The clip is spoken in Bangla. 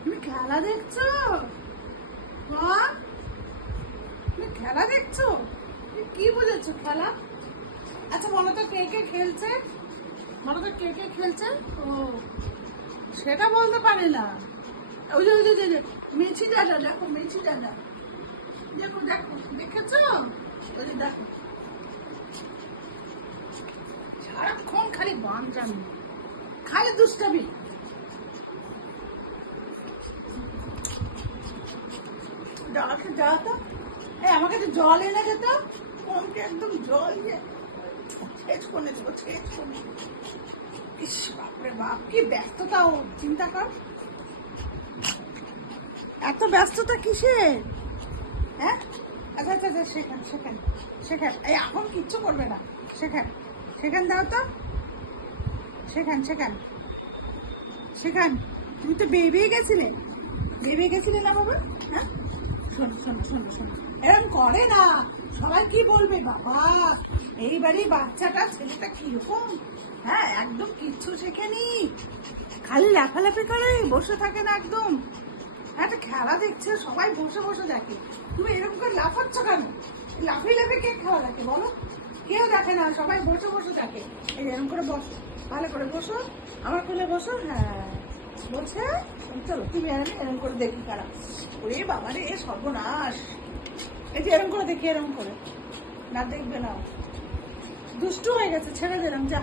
তুমি খেলা দেখছো? মা, তুমি খেলা দেখছো? তুমি কি বুঝেছো খেলা? আচ্ছা বলো তো কে কে খেলছে? বলো তো কে কে খেলছে? ও, সেটা বলতে পারি না। ওই যে ওই যে ওই যে মেছি দাদা, দেখো মেছি দাদা, দেখো দেখো, দেখেছো? ওই যে দেখো, সারাক্ষণ খালি বানচান, খালি দুষ্টামি। জলকে যাও তো, এই আমাকে তো জল এনে যেত, মনকে একদম জল দিয়ে ছেচ করে দেবো, ছেচ করে। ইস বাপরে বাপ, কি ব্যস্ততা ও, চিন্তা কর। এত ব্যস্ততা কিসের? হ্যাঁ, আচ্ছা আচ্ছা আচ্ছা, শেখান শেখান শেখান, এই এখন কিচ্ছু করবে না, শেখান শেখান, দাও তো, শেখান শেখান শেখান। তুমি তো বেরিয়ে গেছিলে, বেরিয়ে গেছিলে না বাবা? হ্যাঁ, শোনো শোনো শোনো শোনো, এরকম করে না, সবাই কি বলবে বাবা, এইবারই বাচ্চাটা ছেলেটা কিরকম, হ্যাঁ একদম কিচ্ছু শেখেনি, খালি লাফালাফি করে, বসে থাকে না একদম। একটা খেলা দেখছে, সবাই বসে বসে দেখে, তুমি এরকম করে লাফাচ্ছ কেন? লাফিয়ে লাফিয়ে কে খেলা দেখে বলো? কেউ দেখে না, সবাই বসে বসে দেখে। এই এরকম করে বসো, ভালো করে বসো, আমার কোলে বসো, হ্যাঁ বলছে। চলো তুমি এরকম করে দেখি খেলা। ওরে বাবা রে, সর্বনাশ। এই যে এরকম করে দেখি, এরকম করে না দেখবে না, দুষ্টু হয়ে গেছে, ছেড়ে দিলাম, যা।